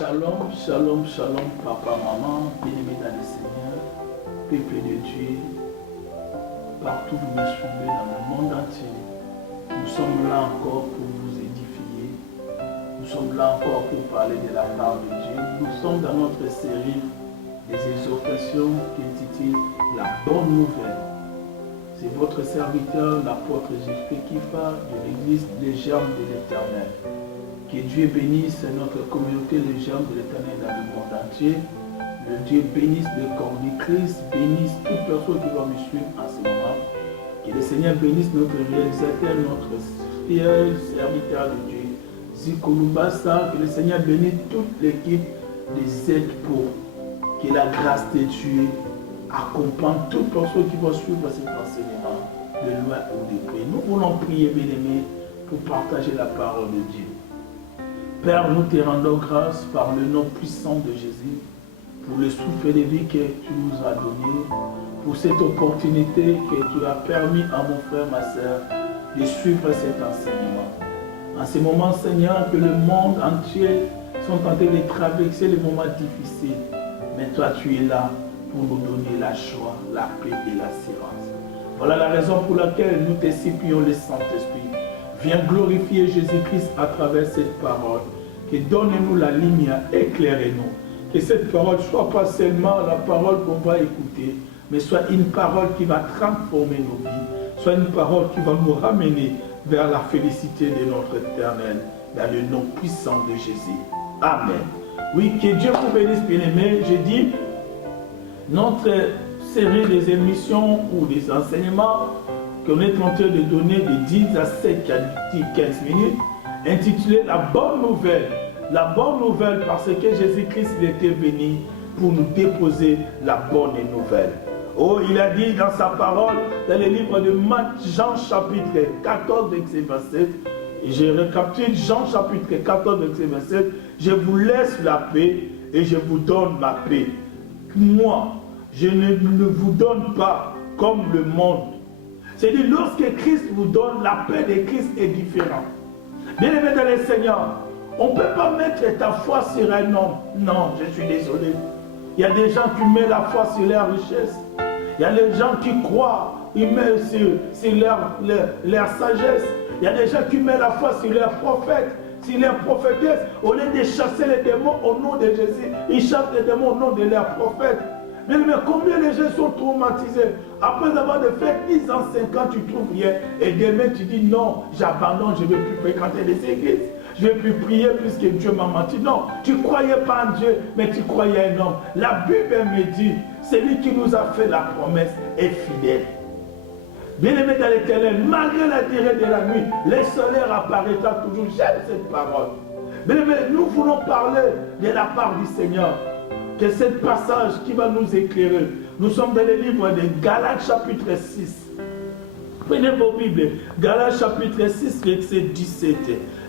Shalom, shalom, shalom, papa, maman, bien-aimés dans le Seigneur, peuple de Dieu, partout où vous me suivez dans le monde entier. Nous sommes là encore pour vous édifier. Nous sommes là encore pour parler de la part de Dieu. Nous sommes dans notre série des exhortations qui intitule La Bonne Nouvelle. C'est votre serviteur, l'apôtre Jésus Kifa de l'église Les Germes de l'Éternel. Que Dieu bénisse notre communauté, les Germes de l'Éternel dans le monde entier. Le Dieu bénisse le corps du Christ, bénisse toute personne qui va me suivre en ce moment. Que le Seigneur bénisse notre réalisateur, notre fidèle serviteur de Dieu, Zico Lubasa. Que le Seigneur bénisse toute l'équipe des aides pour que la grâce de Dieu accompagne toute personne qui va suivre cet enseignement de loin ou de près. Nous voulons prier, bien-aimés, pour partager la parole de Dieu. Père, nous te rendons grâce par le nom puissant de Jésus, pour le souffle de vie que tu nous as donné, pour cette opportunité que tu as permis à mon frère, ma soeur, de suivre cet enseignement. En ce moment, Seigneur, que le monde entier sont en train de traverser les moments difficiles, mais toi, tu es là pour nous donner la joie, la paix et l'assurance. Voilà la raison pour laquelle nous te supplions le Saint-Esprit. Viens glorifier Jésus-Christ à travers cette parole. Que donne-nous la lumière, éclairez-nous. Que cette parole ne soit pas seulement la parole qu'on va écouter, mais soit une parole qui va transformer nos vies, soit une parole qui va nous ramener vers la félicité de notre Éternel, dans le nom puissant de Jésus. Amen. Oui, que Dieu vous bénisse, bien-aimés. J'ai dit, notre série des émissions ou des enseignements qu'on est en train de donner de 10 à 7 à 15 minutes, intitulé La Bonne Nouvelle. La Bonne Nouvelle parce que Jésus-Christ était venu pour nous déposer la bonne nouvelle. Oh, il a dit dans sa parole, dans le livre de Jean chapitre 14, verset 27, et je récapitule Jean chapitre 14, verset 27, je vous laisse la paix et je vous donne ma paix. Moi, je ne vous donne pas comme le monde. C'est-à-dire, lorsque Christ vous donne, la paix de Christ est différente. Bien-aimé dans le Seigneur, on ne peut pas mettre ta foi sur un homme. Non, je suis désolé. Il y a des gens qui mettent la foi sur leur richesse. Il y a des gens qui croient, ils mettent sur leur sagesse. Il y a des gens qui mettent la foi sur leurs prophètes, sur leurs prophétesses. Au lieu de chasser les démons au nom de Jésus, ils chassent les démons au nom de leurs prophètes. Mais combien de gens sont traumatisés? Après avoir fait 10 ans, 5 ans, tu trouves rien. Et demain, tu dis non, j'abandonne, je ne vais plus fréquenter les églises. Je ne vais plus prier puisque Dieu m'a menti. Non, tu ne croyais pas en Dieu, mais tu croyais en homme. La Bible me dit, celui qui nous a fait la promesse est fidèle. Bien-aimé dans l'Éternel, malgré la durée de la nuit, le soleil apparaîtra toujours. J'aime cette parole. Bien-aimé, nous voulons parler de la part du Seigneur. Que ce passage qui va nous éclairer. Nous sommes dans le livre de Galates chapitre 6. Prenez vos Bibles. Galates chapitre 6, verset 17.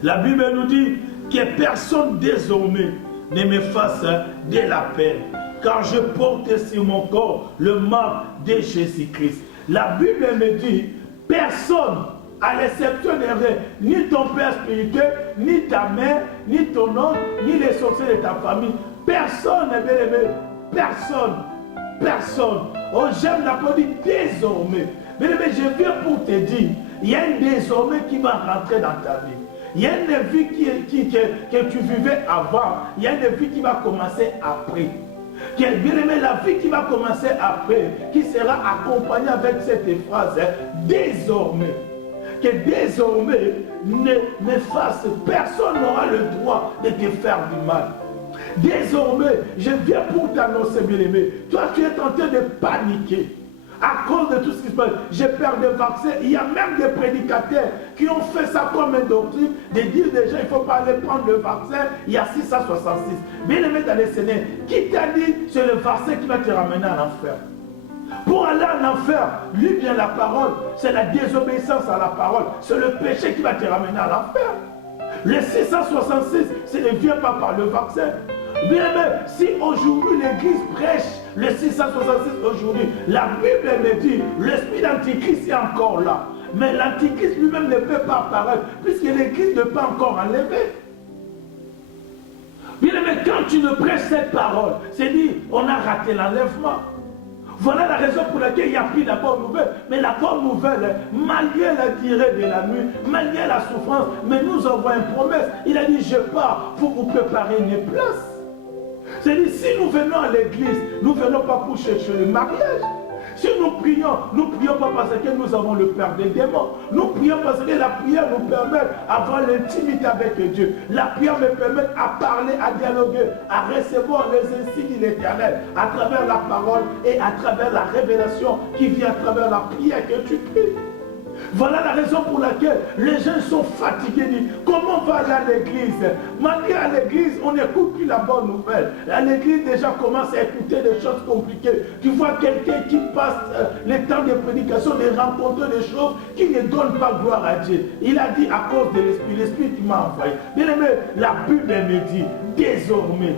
La Bible nous dit que personne désormais ne me fasse de la peine, car je porte sur mon corps le marque de Jésus-Christ. La Bible me dit, personne, à l'exception de rien, ni ton père spirituel, ni ta mère, ni ton oncle, ni les sorciers de ta famille, personne n'est bien aimé. Personne. Personne. Oh, j'aime la parole désormais. Bien aimé, je viens pour te dire, il y a un désormais qui va rentrer dans ta vie. Il y a une vie que tu vivais avant. Il y a une vie qui va commencer après. Bien aimé, la vie qui va commencer après, qui sera accompagnée avec cette phrase, désormais. Que désormais, ne fasse, personne n'aura le droit de te faire du mal. Désormais, je viens pour t'annoncer, bien-aimé. Toi, tu es en train de paniquer à cause de tout ce qui se passe. J'ai peur des vaccins. Il y a même des prédicateurs qui ont fait ça comme une doctrine, de dire déjà, il ne faut pas aller prendre le vaccin. Il y a 666. Bien-aimé dans les Seigneurs, qui t'a dit c'est le vaccin qui va te ramener à l'enfer? Pour aller en enfer, lui bien la parole, c'est la désobéissance à la parole. C'est le péché qui va te ramener à l'enfer. Le 666, ce ne vient pas par le vaccin. Bien même, si aujourd'hui l'Église prêche le 666 aujourd'hui, la Bible me dit, l'esprit d'Antichrist est encore là. Mais l'Antichrist lui-même ne peut pas apparaître, puisque l'Église ne peut pas encore enlever. Bien aimé, quand tu ne prêches cette parole, c'est dit, on a raté l'enlèvement. Voilà la raison pour laquelle il n'y a plus la bonne nouvelle. Mais la bonne nouvelle, malgré la durée de la nuit, malgré la souffrance, mais nous avons une promesse. Il a dit, je pars pour vous préparer une place. C'est-à-dire, si nous venons à l'église, nous ne venons pas pour chercher le mariage. Si nous prions pas parce que nous avons le père des démons. Nous prions parce que la prière nous permet d'avoir l'intimité avec Dieu. La prière me permet à parler, à dialoguer, à recevoir les insignes de l'Éternel à travers la parole et à travers la révélation qui vient à travers la prière que tu pries. Voilà la raison pour laquelle les gens sont fatigués. Comment on va aller à l'église? Malgré à l'église, on n'écoute plus la bonne nouvelle. À l'église, déjà commence à écouter des choses compliquées. Tu vois quelqu'un qui passe le temps de prédication, de rencontrer des choses qui ne donnent pas gloire à Dieu. Il a dit à cause de l'Esprit qui m'a envoyé. Bien aimé, la Bible me dit, désormais,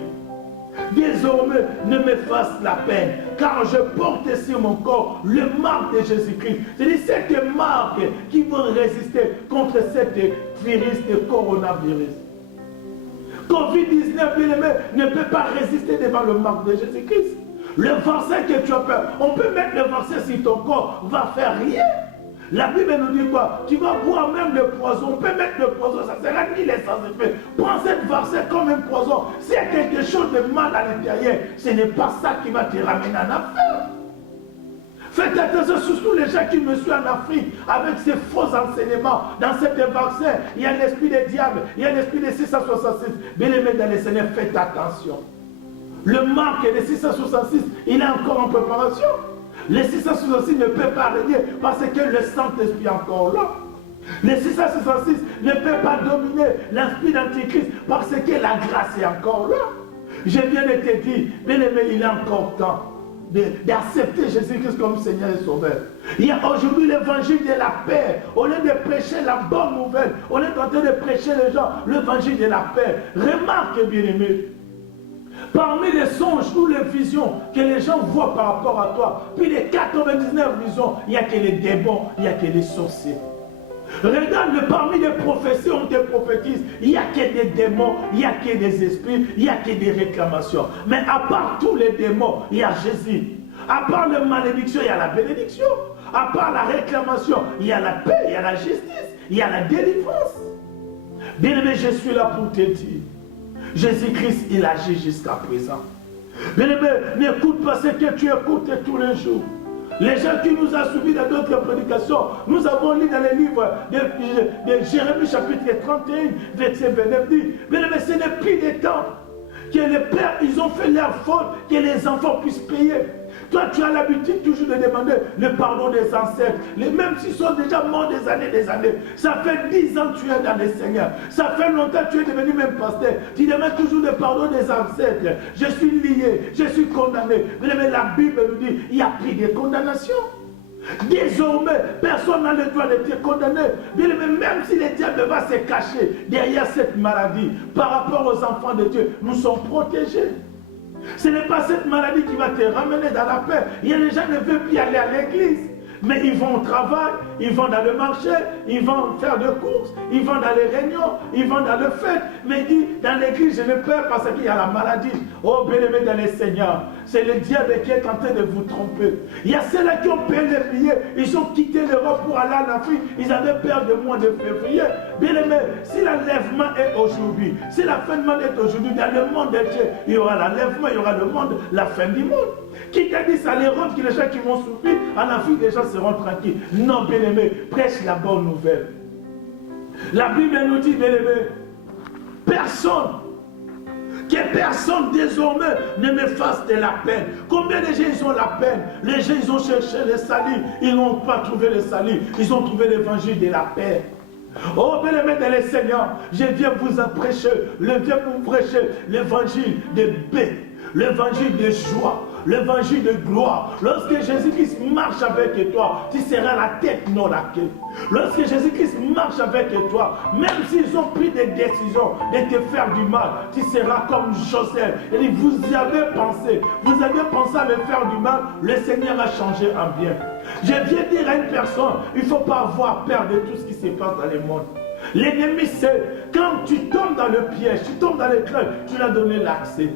ne me fasse la peine, car je porte sur mon corps le marque de Jésus-Christ. C'est-à-dire cette marque qui va résister contre cette virus de coronavirus. Covid-19, bien aimé, ne peut pas résister devant le marque de Jésus-Christ. Le vaccin que tu as peur, on peut mettre le vaccin sur ton corps, va faire rien. La Bible nous dit quoi? Tu vas boire même le poison. On peut mettre le poison, ça sera ni les sans effet. Prends cette vaccin comme un poison. S'il y a quelque chose de mal à l'intérieur, ce n'est pas ça qui va te ramener en affaire. Faites attention, surtout les gens qui me suivent en Afrique, avec ces faux enseignements. Dans cet vaccin, il y a l'esprit des diables, il y a l'esprit des 666. Bien aimé dans les Seigneurs, faites attention. Le marque des 666, il est encore en préparation. Les 666 ne peuvent pas régner parce que le Saint-Esprit est encore là. Les 666 ne peuvent pas dominer l'esprit d'Antichrist parce que la grâce est encore là. Je viens de te dire, bien aimé, il est encore temps d'accepter Jésus-Christ comme Seigneur et Sauveur. Il y a aujourd'hui l'évangile de la paix. Au lieu de prêcher la bonne nouvelle, on est en train de prêcher les gens l'évangile de la paix. Remarque, bien aimé, parmi les songes ou les visions que les gens voient par rapport à toi, puis les 99 visions, il n'y a que les démons, il n'y a que les sorciers. Regarde, parmi les prophéties, on te prophétise, il n'y a que des démons, il n'y a que des esprits, il n'y a que des réclamations. Mais à part tous les démons, il y a Jésus. À part la malédiction, il y a la bénédiction. À part la réclamation, il y a la paix, il y a la justice, il y a la délivrance. Bien aimé, je suis là pour te dire, Jésus-Christ, il agit jusqu'à présent. Bien aimé, n'écoute pas ce que tu écoutes tous les jours. Les gens qui nous ont suivis dans d'autres prédications, nous avons lu dans les livres de Jérémie chapitre 31, verset 29, dit, bien aimé, ce n'est plus des temps que les pères, ils ont fait leur faute, que les enfants puissent payer. Toi, tu as l'habitude toujours de demander le pardon des ancêtres. Même s'ils sont déjà morts des années. Ça fait 10 ans que tu es dans le Seigneur. Ça fait longtemps que tu es devenu même pasteur. Tu demandes toujours le pardon des ancêtres. Je suis lié, je suis condamné. Mais la Bible nous dit, il n'y a plus de condamnation. Désormais, personne n'a le droit d'être condamné. Même si le diable va se cacher derrière cette maladie, par rapport aux enfants de Dieu, nous sommes protégés. Ce n'est pas cette maladie qui va te ramener dans la paix. Il y a des gens qui ne veulent plus aller à l'église. Mais ils vont au travail, ils vont dans le marché, ils vont faire des courses, ils vont dans les réunions, ils vont dans le fête. Mais il dit, dans l'église, je ne peux parce qu'il y a la maladie. Oh, bien-aimé dans les Seigneurs, c'est le diable qui est en train de vous tromper. Il y a ceux-là qui ont payé les billets, ils ont quitté l'Europe pour aller en Afrique, ils avaient peur du mois de février. Bien-aimé, si l'enlèvement est aujourd'hui, si la fin du monde est aujourd'hui, dans le monde entier, il y aura l'enlèvement, il y aura le monde, la fin du monde. Qui t'a dit ça, l'Europe, que les gens qui vont souffrir, en Afrique, les gens seront tranquilles. Non, bien-aimé, prêche la bonne nouvelle. La Bible nous dit, bien-aimé, que personne désormais ne me fasse de la peine. Combien de gens ils ont la peine? Les gens ils ont cherché le salut, ils n'ont pas trouvé le salut, ils ont trouvé l'évangile de la paix. Oh, bien-aimé dans le Seigneur, je viens vous prêcher, l'évangile de paix, l'évangile de joie, l'évangile de gloire. Lorsque Jésus-Christ marche avec toi, tu seras la tête, non la queue. Lorsque Jésus-Christ marche avec toi, même s'ils ont pris des décisions de te faire du mal, tu seras comme Joseph. Il dit, vous avez pensé à me faire du mal, le Seigneur a changé en bien. Je viens dire à une personne, il ne faut pas avoir peur de tout ce qui se passe dans le monde. L'ennemi sait quand tu tombes dans le piège, tu tombes dans l'écran, tu lui as donné l'accès.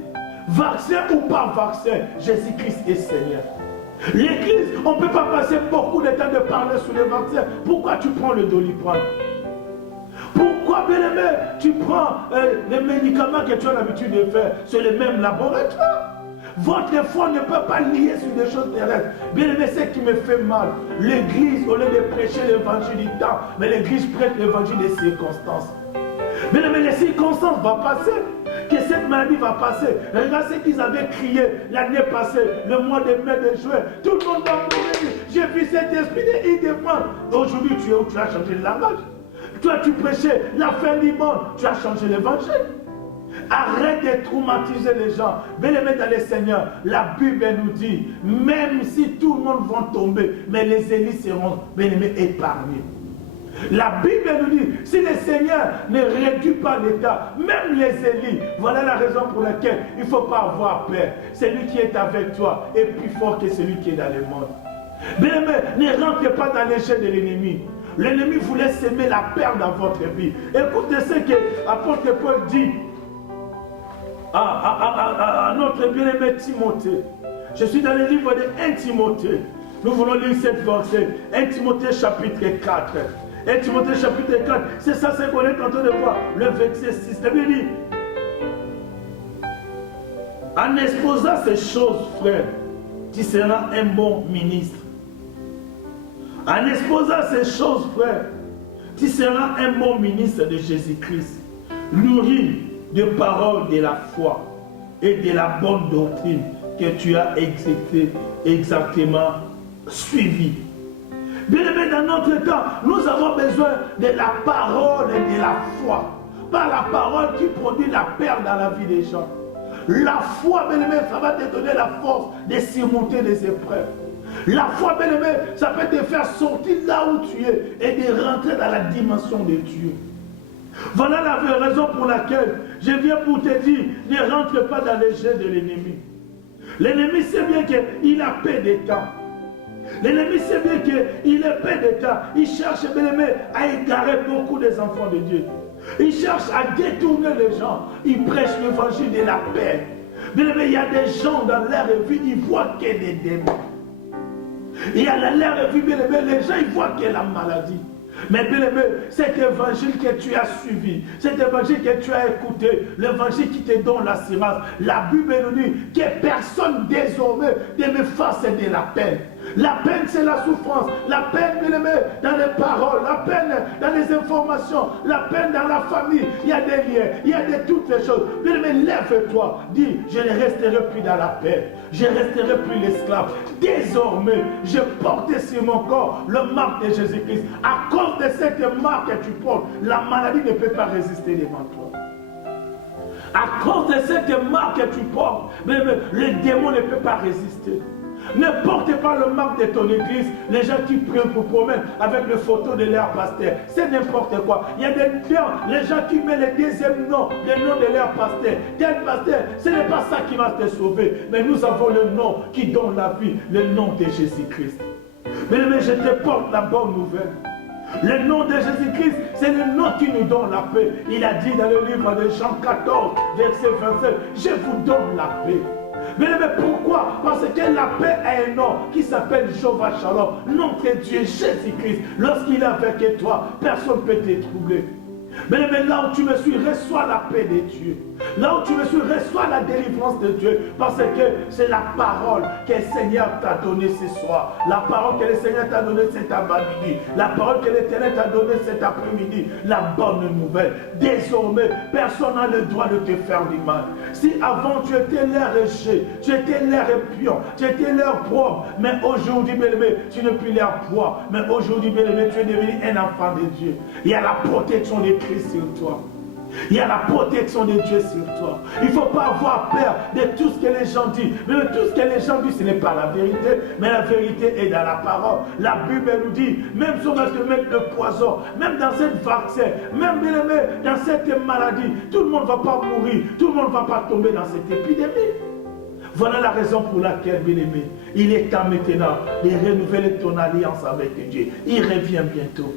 Vaccin ou pas vaccin, Jésus-Christ est Seigneur. L'église, on ne peut pas passer beaucoup de temps de parler sur les vaccins. Pourquoi tu prends le Doliprane? Pourquoi, bien-aimé, tu prends les médicaments que tu as l'habitude de faire sur les mêmes laboratoires? Votre foi ne peut pas lier sur des choses terrestres. Bien-aimé, c'est ce qui me fait mal. L'église, au lieu de prêcher l'évangile du temps, mais l'église prête l'évangile des circonstances. Bien-aimé, les circonstances vont passer. Que cette maladie va passer. Regarde ce qu'ils avaient crié l'année passée, le mois de mai, de juin. Tout le monde va mourir. J'ai vu cet esprit de il-demande. Aujourd'hui, tu es où? Tu as changé le langage. Toi, tu prêchais la fin du monde. Tu as changé l'évangile. Arrête de traumatiser les gens. Bien-aimés dans le Seigneur, la Bible nous dit, même si tout le monde va tomber, mais les élis seront, bien-aimés, épargnés. La Bible nous dit, si le Seigneur ne réduit pas l'État, même les élis, voilà la raison pour laquelle il ne faut pas avoir peur. Celui qui est avec toi est plus fort que celui qui est dans le monde. Bien-aimés, ne rentrez pas dans les jeux de l'ennemi. L'ennemi voulait semer la peur dans votre vie. Écoutez ce que l'apôtre Paul dit à notre bien-aimé Timothée. Je suis dans le livre de 1 Timothée. Nous voulons lire cette verset. 1 Timothée chapitre 4. 1 Timothée chapitre 4. C'est ça, c'est qu'on est en train de voir. Le verset 6. La Bible dit, en exposant ces choses, frère, tu seras un bon ministre. En exposant ces choses, frère, tu seras un bon ministre de Jésus-Christ, nourri de paroles de la foi et de la bonne doctrine que tu as exactement suivi. Bien-aimé, dans notre temps, nous avons besoin de la parole et de la foi. Pas la parole qui produit la peur dans la vie des gens. La foi, bien-aimé, ça va te donner la force de surmonter les épreuves. La foi, bien-aimé, ça peut te faire sortir là où tu es et de rentrer dans la dimension de Dieu. Voilà la raison pour laquelle je viens pour te dire, ne rentre pas dans les jeux de l'ennemi. L'ennemi sait bien qu'il a paix des temps. L'ennemi sait bien qu'il est paix des temps. Il cherche, bien-aimé, à égarer beaucoup des enfants de Dieu. Il cherche à détourner les gens. Il prêche l'évangile de la paix. Bien-aimé, il y a des gens dans leur vie, ils voient qu'il y a des démons. Il y a dans leur vie, bien-aimé, les gens, ils voient qu'il y a la maladie. Mais bien aimé, cet évangile que tu as suivi, cet évangile que tu as écouté, l'évangile qui te donne l'assurance, la Bible nous dit que personne désormais ne me fasse de la peine. La peine, c'est la souffrance. La peine, bien aimé, dans les paroles, la peine dans les informations, la peine dans la famille. Il y a des liens, il y a de toutes les choses. Bien aimé, lève-toi, dis, je ne resterai plus dans la peine. Je ne resterai plus l'esclave. Désormais, je porte sur mon corps le marque de Jésus-Christ. À cause de cette marque que tu portes, la maladie ne peut pas résister devant toi. À cause de cette marque que tu portes, le démon ne peut pas résister. Ne portez pas le marque de ton église. Les gens qui prient pour promènent avec le photo de leur pasteur. C'est n'importe quoi. Il y a des gens, les gens qui mettent le deuxième nom, le nom de leur pasteur. Tel pasteur, ce n'est pas ça qui va te sauver. Mais nous avons le nom qui donne la vie, le nom de Jésus-Christ. Mais je te porte la bonne nouvelle. Le nom de Jésus-Christ, c'est le nom qui nous donne la paix. Il a dit dans le livre de Jean 14, verset 27, je vous donne la paix. Mais pourquoi? Parce que la paix a un nom qui s'appelle Jéhovah Shalom. Notre Dieu Jésus-Christ. Lorsqu'il est avec toi, personne ne peut te troubler. Mais là où tu me suis, reçois la paix de Dieu. Là où tu me suis, reçois la délivrance de Dieu. Parce que c'est la parole que le Seigneur t'a donnée ce soir. La parole que le Seigneur t'a donnée cet après-midi. La parole que l'Éternel t'a donnée cet après-midi. La bonne nouvelle. Désormais, personne n'a le droit de te faire du mal. Si avant tu étais l'air rejet, tu étais l'air épion, tu étais l'air propre, mais aujourd'hui, bien-aimé, tu n'es plus l'air propre. Mais aujourd'hui, bien-aimé, tu es devenu un enfant de Dieu. Il y a la protection de Christ sur toi. Il y a la protection de Dieu sur toi. Il ne faut pas avoir peur de tout ce que les gens disent. Mais tout ce que les gens disent, ce n'est pas la vérité. Mais la vérité est dans la parole. La Bible nous dit, même si on va te mettre le poison, même dans cette vaccin, même dans cette maladie, tout le monde ne va pas mourir. Tout le monde ne va pas tomber dans cette épidémie. Voilà la raison pour laquelle, bien-aimé, il est temps maintenant de renouveler ton alliance avec Dieu. Il revient bientôt.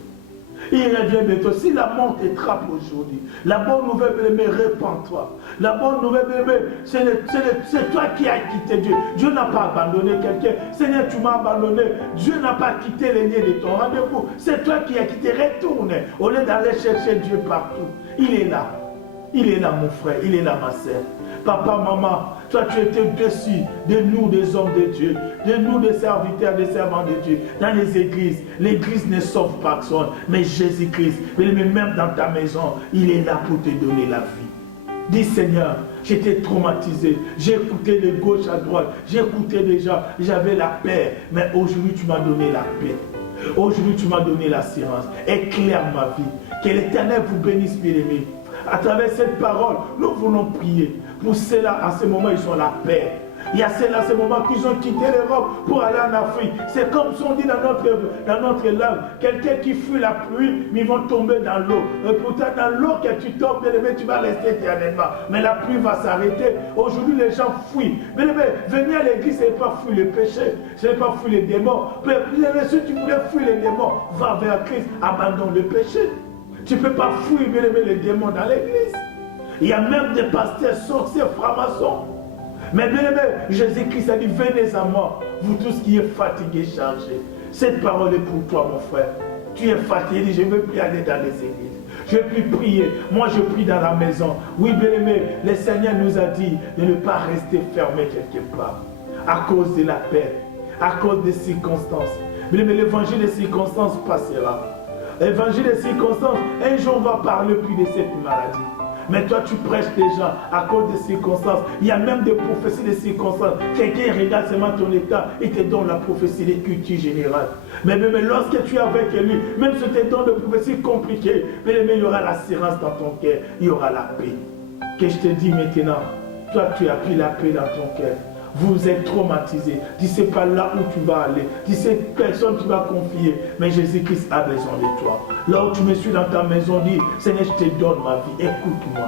Il revient bientôt. Si la mort t'attrape aujourd'hui, la bonne nouvelle, bien-aimé, répands-toi. La bonne nouvelle, bien-aimé, c'est toi qui as quitté Dieu. Dieu n'a pas abandonné quelqu'un. Seigneur, tu m'as abandonné. Dieu n'a pas quitté les lieux de ton rendez-vous. C'est toi qui as quitté. Retourne. Au lieu d'aller chercher Dieu partout. Il est là. Il est là, mon frère. Il est là, ma sœur. Papa, maman, toi tu étais dessus de nous, des hommes de Dieu, de nous, des serviteurs, des servants de Dieu, dans les églises. L'église ne sauve personne, mais Jésus-Christ, même dans ta maison, il est là pour te donner la vie. Dis Seigneur, j'étais traumatisé, j'ai écouté de gauche à droite, j'ai écouté des gens, j'avais la paix, mais aujourd'hui tu m'as donné la paix. Aujourd'hui tu m'as donné l'assurance. Éclaire ma vie. Que l'Éternel vous bénisse, bien-aimés. À travers cette parole, nous voulons prier. Pour ceux-là, à ce moment, ils ont la paix. Il y a ceux-là, à ce moment, qui ont quitté l'Europe pour aller en Afrique. C'est comme si on dit dans notre langue, quelqu'un qui fuit la pluie, mais ils vont tomber dans l'eau. Et pourtant, dans l'eau que tu tombes, tu vas rester éternellement. Mais la pluie va s'arrêter. Aujourd'hui, les gens fuient. Mais venir à l'église, ce n'est pas fuir le péché. Ce n'est pas fuir les démons. Mais si tu voulais fuir les démons, va vers Christ, abandonne le péché. Tu ne peux pas fuir, les démons dans l'église. Il y a même des pasteurs sorciers, francs-maçons. Mais bien aimé, Jésus-Christ a dit, venez à moi, vous tous qui êtes fatigués, chargés. Cette parole est pour toi, mon frère. Tu es fatigué, je ne veux plus aller dans les églises. Je ne veux plus prier. Moi, je prie dans la maison. Oui, bien aimé, le Seigneur nous a dit de ne pas rester fermé quelque part. À cause de la paix, à cause des circonstances. Bien aimé, l'évangile des circonstances passera. L'évangile des circonstances, un jour on va parler plus de cette maladie. Mais toi tu prêches les gens à cause des circonstances. Il y a même des prophéties des circonstances. Quelqu'un regarde seulement ton état et te donne la prophétie des cultures générales. Mais lorsque tu es avec lui, même si tu te donne des prophéties compliquées, mais il y aura l'assurance dans ton cœur, il y aura la paix. Que je te dis maintenant, toi tu as pris la paix dans ton cœur. Vous êtes traumatisé. Dis, c'est pas là où tu vas aller. Dis, c'est personne que tu vas confier. Mais Jésus-Christ a besoin de toi. Là où tu me suis dans ta maison, dis, Seigneur, je te donne ma vie. Écoute-moi.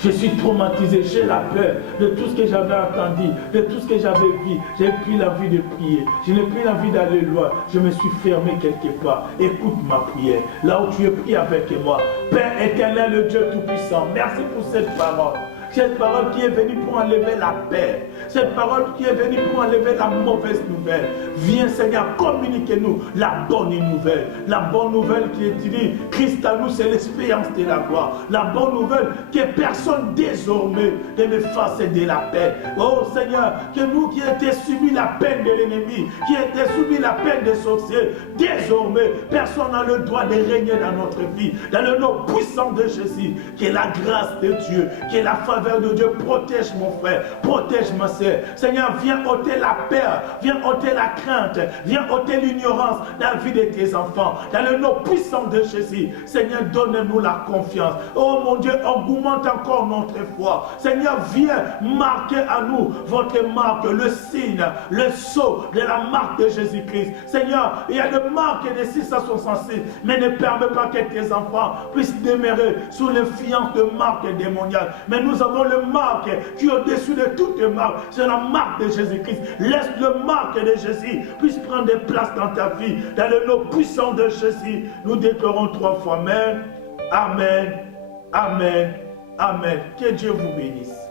Je suis traumatisé. J'ai la peur de tout ce que j'avais entendu, de tout ce que j'avais vu. J'ai plus l'envie de prier. Je n'ai plus l'envie d'aller loin. Je me suis fermé quelque part. Écoute ma prière. Là où tu es pris avec moi. Père éternel, le Dieu Tout-Puissant, merci pour cette parole. Cette parole qui est venue pour enlever la paix. Cette parole qui est venue pour enlever la mauvaise nouvelle. Viens Seigneur, communiquez-nous la bonne nouvelle. La bonne nouvelle qui est dit, Christ à nous, c'est l'expérience de la gloire. La bonne nouvelle que personne désormais ne me fasse de la paix. Oh Seigneur, que nous qui étions subi la peine de l'ennemi, qui étions subi la peine des sorciers, désormais, personne n'a le droit de régner dans notre vie. Dans le nom puissant de Jésus, que la grâce de Dieu, que la faveur de Dieu protège mon frère, protège ma soeur. Seigneur, viens ôter la peur, viens ôter la crainte, viens ôter l'ignorance dans la vie de tes enfants. Dans le nom puissant de Jésus, Seigneur, donne-nous la confiance. Oh mon Dieu, augmente encore notre foi. Seigneur, viens marquer à nous votre marque, le signe, le sceau de la marque de Jésus-Christ. Seigneur, il y a le marque de 666, mais ne permets pas que tes enfants puissent demeurer sous l'influence de marques démoniales. Mais nous avons le marque qui est au-dessus de toutes les marques. C'est la marque de Jésus-Christ. Laisse le marque de Jésus puisse prendre des places dans ta vie. Dans le nom puissant de Jésus, nous déclarons 3 fois Amen, Amen, Amen, Amen. Que Dieu vous bénisse.